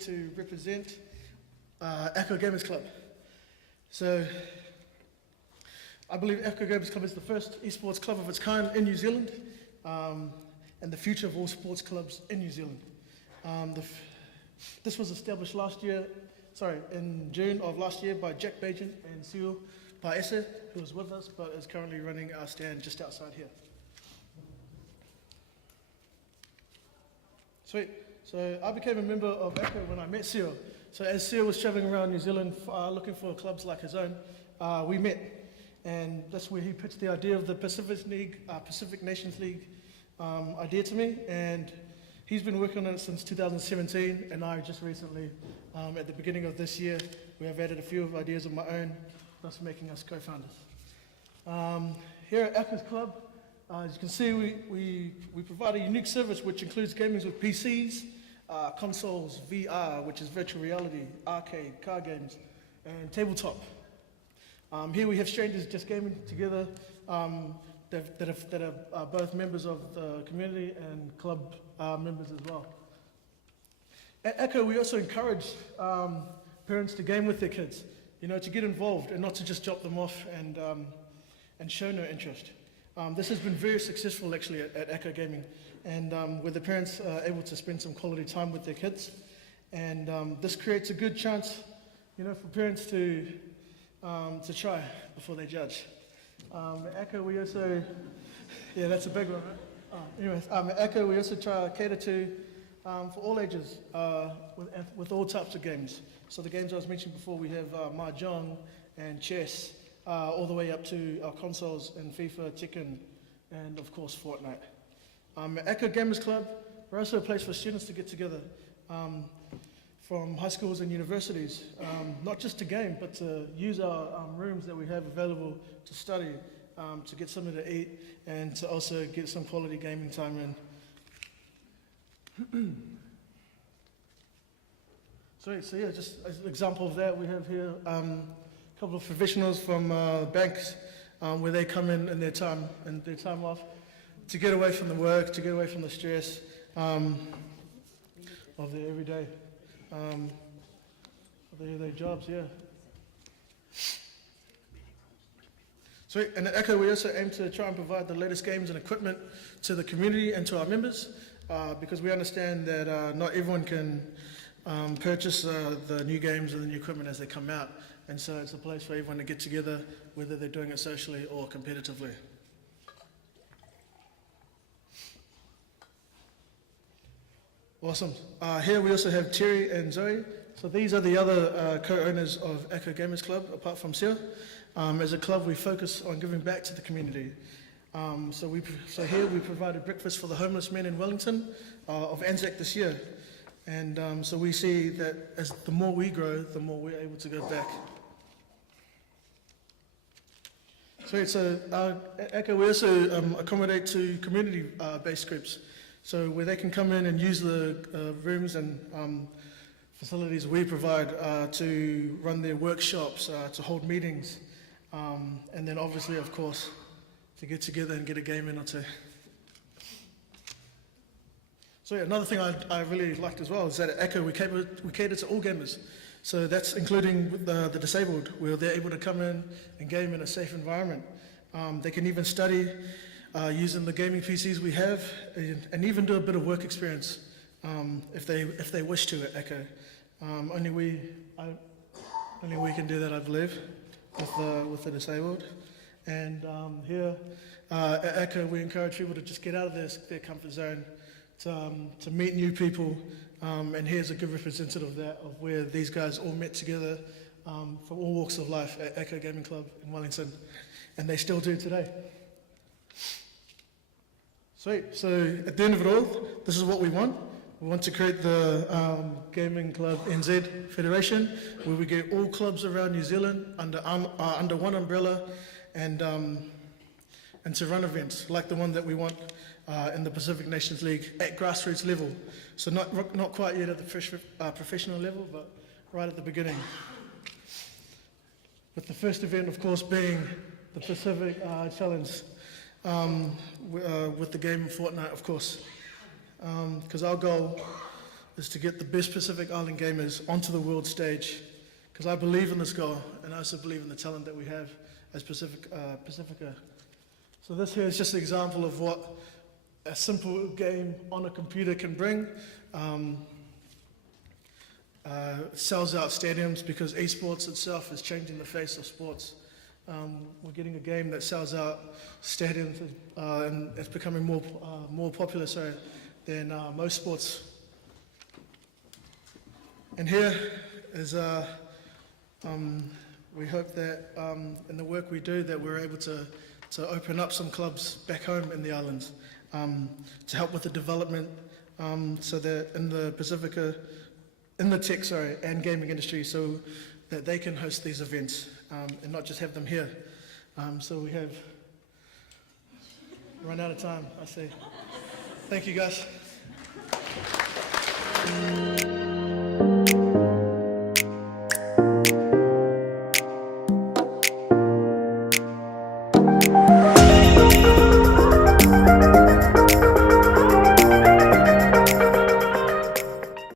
to represent ACKO Gamers Club. So I believe ACKO Gamers Club is the first esports club of its kind in New Zealand, and the future of all sports clubs in New Zealand. This was established in June of last year by Jack Bajan and Seal Paese, who is with us but is currently running our stand just outside here. Sweet. So I became a member of ACKO when I met Seal. So as Seal was traveling around New Zealand looking for clubs like his own, we met. And that's where he pitched the idea of the Pacific Nations League idea to me. And he's been working on it since 2017, and I just recently, at the beginning of this year, we have added a few of ideas of my own, thus making us co-founders. Here at ACKO's Club, as you can see, we provide a unique service which includes gaming with PCs, consoles, VR, which is virtual reality, arcade, card games, and tabletop. Here we have strangers just gaming together that are both members of the community and club members as well. At ACKO, we also encourage parents to game with their kids, to get involved and not to just drop them off and show no interest. This has been very successful actually at ACKO Gaming, and where the parents are able to spend some quality time with their kids, and this creates a good chance, for parents to try before they judge. At ACKO, we also, yeah, that's a big one, right? Anyways, at ACKO, we also try to cater to for all ages with all types of games. So the games I was mentioning before, we have mahjong and chess, all the way up to our consoles and FIFA, Tekken, and of course Fortnite. At ACKO Gamers Club, we're also a place for students to get together from high schools and universities, not just to game, but to use our rooms that we have available to study, to get something to eat, and to also get some quality gaming time in. So yeah, just as an example of that, we have here a couple of professionals from banks where they come in their time off to get away from the work, to get away from the stress of their everyday jobs, yeah. So, and at ACKO, we also aim to try and provide the latest games and equipment to the community and to our members, because we understand that not everyone can purchase the new games and the new equipment as they come out, and so it's a place for everyone to get together, whether they're doing it socially or competitively. Awesome. Here we also have Terry and Zoe. So these are the other co-owners of ACKO Gamers Club, apart from Sia. As a club, we focus on giving back to the community. So here we provided breakfast for the homeless men in Wellington of Anzac this year. And so we see that as the more we grow, the more we're able to go back. So at ACKO, we also accommodate to community-based groups. So where they can come in and use the rooms and facilities we provide to run their workshops, to hold meetings, and then obviously, of course, to get together and get a game in or two. So yeah, another thing I really liked as well is that at ACKO we cater to all gamers. So that's including the disabled, where they're able to come in and game in a safe environment. They can even study using the gaming PCs we have, and even do a bit of work experience if they wish to at ACKO. Only we can do that, I believe, with the disabled. And here at ACKO, we encourage people to just get out of their comfort zone, to meet new people. And here's a good representative of that, of where these guys all met together from all walks of life at ACKO Gaming Club in Wellington, and they still do today. Sweet. So at the end of it all, this is what we want. We want to create the Gaming Club NZ Federation, where we get all clubs around New Zealand under one umbrella, and to run events like the one that we want in the Pacific Nations League at grassroots level. So not quite yet at the professional level, but right at the beginning. With the first event, of course, being the Pacific Challenge, with the game Fortnite, of course. Because our goal is to get the best Pacific Island gamers onto the world stage, because I believe in this goal, and I also believe in the talent that we have as Pacifica. So this here is just an example of what a simple game on a computer can bring. Sells out stadiums because esports itself is changing the face of sports. We're getting a game that sells out stadiums, and it's becoming more popular than most sports. And here is, we hope that in the work we do that we're able to open up some clubs back home in the islands to help with the development so that in the Pacifica, in the tech, and gaming industry, so that they can host these events and not just have them here. So we have run out of time, I see. Thank you, guys.